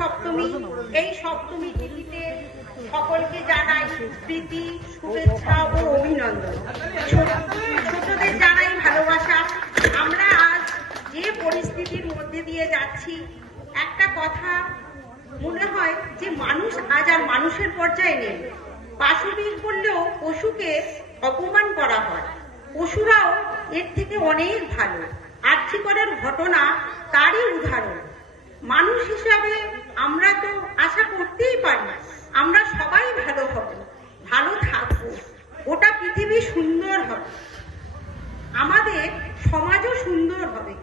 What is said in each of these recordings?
সপ্তমী, এই সপ্তমী তিথিতে সকলকে জানাই প্রীতি, শুভেচ্ছা ও অভিনন্দন। ছোটদের জানাই ভালোবাসা। আমরা আজ যে পরিস্থিতির মধ্যে দিয়ে যাচ্ছি, একটা কথা মনে হয় যে মানুষ আজ আর মানুষের পর্যায়ে নেই। পাশুবিক করলেও পশুকে অপমান করা হয়। পশুরাও এর থেকে অনেক ভালো। আর্থিকরের ঘটনা তারই উদাহরণ। মানুষ হিসাবে আমরা তো আশা করতেই পারি আমরা সবাই ভালো হব ভালো থাকব। গোটা পৃথিবী সুন্দর হবে। আমাদের সমাজও সুন্দর হবে।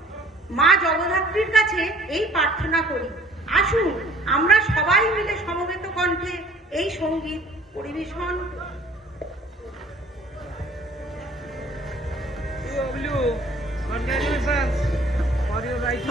মা জগদ্ধাত্রীর কাছে এই প্রার্থনা করি। আসুন আমরা সবাই মিলে সমবেত কণ্ঠে এই সংগীত পরিবেশন করি। Blue, congratulations for your writing.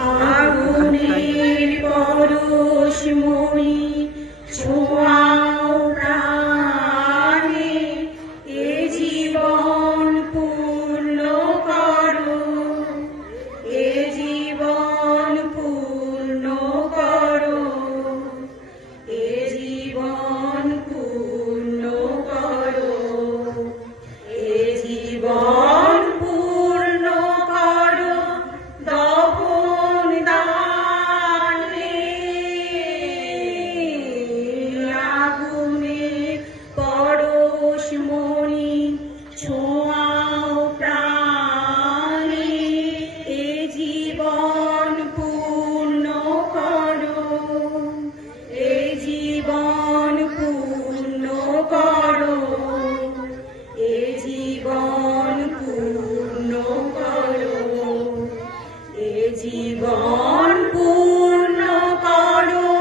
জীবন পূর্ণ করো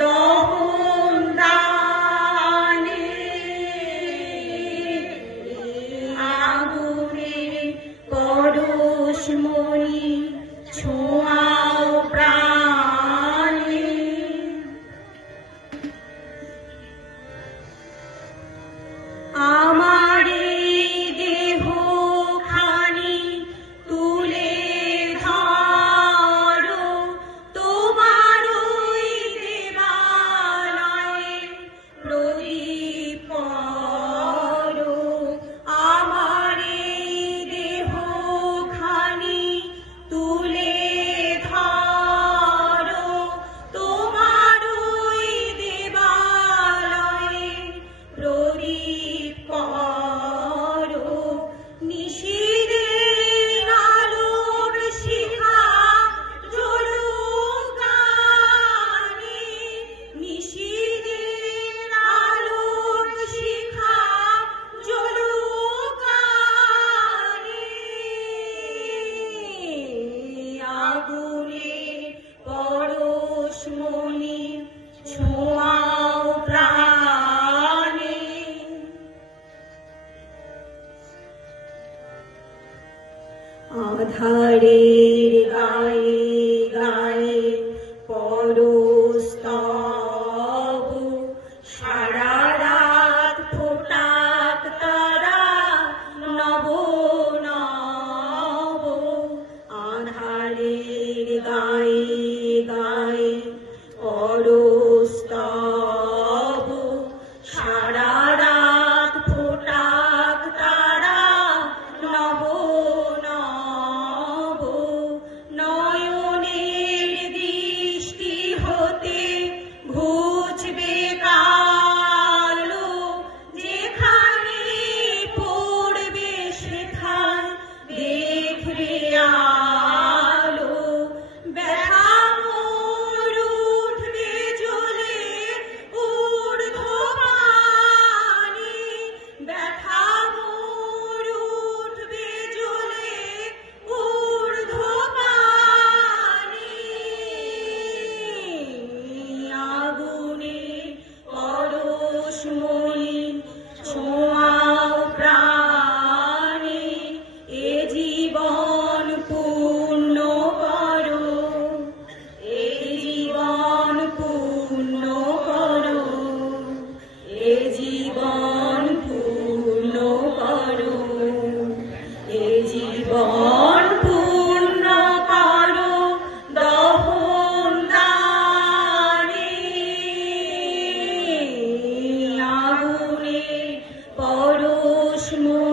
দহন দানে। আগুনে মনি ছোঁয়াও Hare Ram. পরশ মো